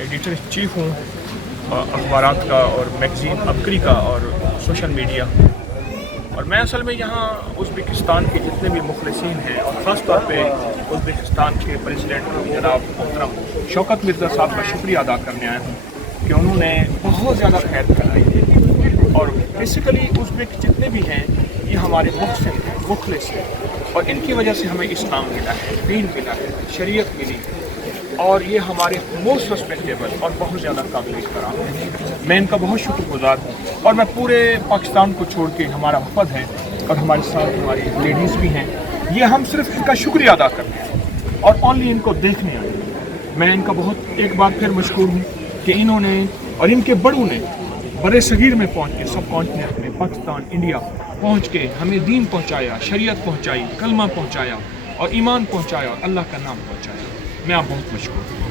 Editor chief ہوں اخبارات کا اور میگزین عبقری کا اور سوشل میڈیا. اور میں اصل میں یہاں ازبکستان کے جتنے بھی مخلصین ہیں اور خاص طور پہ ازبکستان کے پریزیڈنٹ جناب محترم شوکت مرزا صاحب کا شکریہ ادا کرنے آیا ہوں کہ انہوں نے بہت زیادہ خیر کرائی ہے. اور بیسیکلی ازبک جتنے بھی ہیں یہ ہمارے محسن ہیں, مخلص ہیں, اور ان کی وجہ سے ہمیں اسلام ملا ہے, دین ملا ہے, شریعت ملی ہے, اور یہ ہمارے موسٹ رسپیکٹیبل اور بہت زیادہ قابل احترام ہیں. میں ان کا بہت شکر گزار ہوں. اور میں پورے پاکستان کو چھوڑ کے ہمارا وفد ہے اور ہمارے ساتھ ہماری لیڈیز بھی ہیں, یہ ہم صرف ان کا شکریہ ادا کرتے ہیں اور اونلی ان کو دیکھنے آئے. میں ان کا بہت ایک بار پھر مشکور ہوں کہ انہوں نے اور ان کے بڑوں نے برے صغیر میں پہنچ کے, سب کانٹیننٹ میں, پاکستان, انڈیا پہنچ کے ہمیں دین پہنچایا, شریعت پہنچائی, کلمہ پہنچایا اور ایمان پہنچایا اور اللہ کا نام پہنچایا. میں آپ بہت مشکور ہوں.